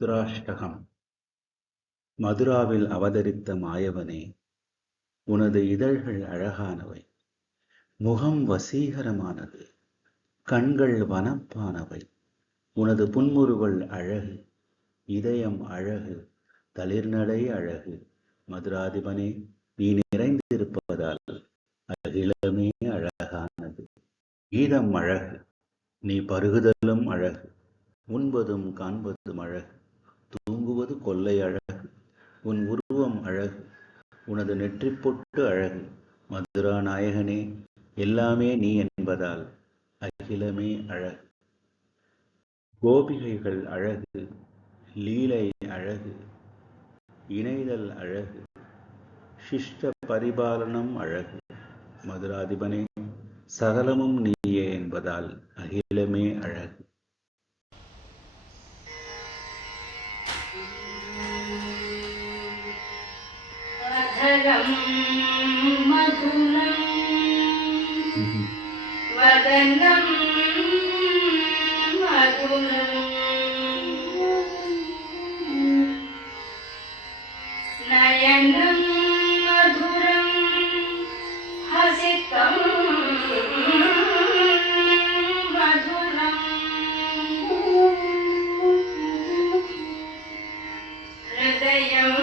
திருஷ்டகம். மதுராவில் அவதரித்த மாயவனே, உனது இதழ்கள் அழகானவை, முகம் வசீகரமானது, கண்கள் வனப்பானவை, உனது புன்முறுவல் அழகு, இதயம் அழகு, தளிர்நடை அழகு. மதுராதிபனே, நீ நிறைந்திருப்பதால் அகிலமே அழகானது. கீதம் அழகு, நீ பருகுதலும் அழகு, உண்பதும் காண்பதும் அழகு, தூங்குவது கொள்ளை அழகு. உன் உருவம் அழகு, உனது நெற்றிப் பொட்டு அழகு. மதுரா நாயகனே, எல்லாமே நீ என்பதால் அகிலமே அழகு. கோபிகைகள் அழகு, லீலை அழகு, இணைதல் அழகு, சிஷ்ட பரிபாலனம் அழகு. மதுராதிபனே, சகலமும் நீயே என்பதால் அகிலமே அழகு. மதுரம் வதனம் மதுரம் நயனம் மதுரம் ஹசிதம் மதுரம் ஹிருதயம்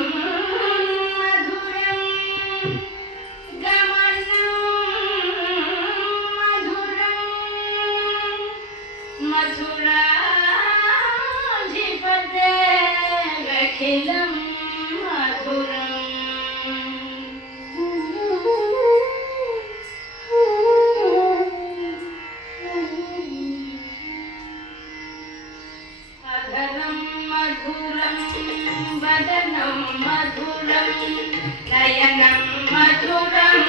மதுராಧಿಪತೆ ಅಖಿಲಂ ಮಧುರಂ ಅಧರಂ ಮಧುರಂ ವದನಂ ಮಧುರಂ ನಯನಂ ಮಧುರಂ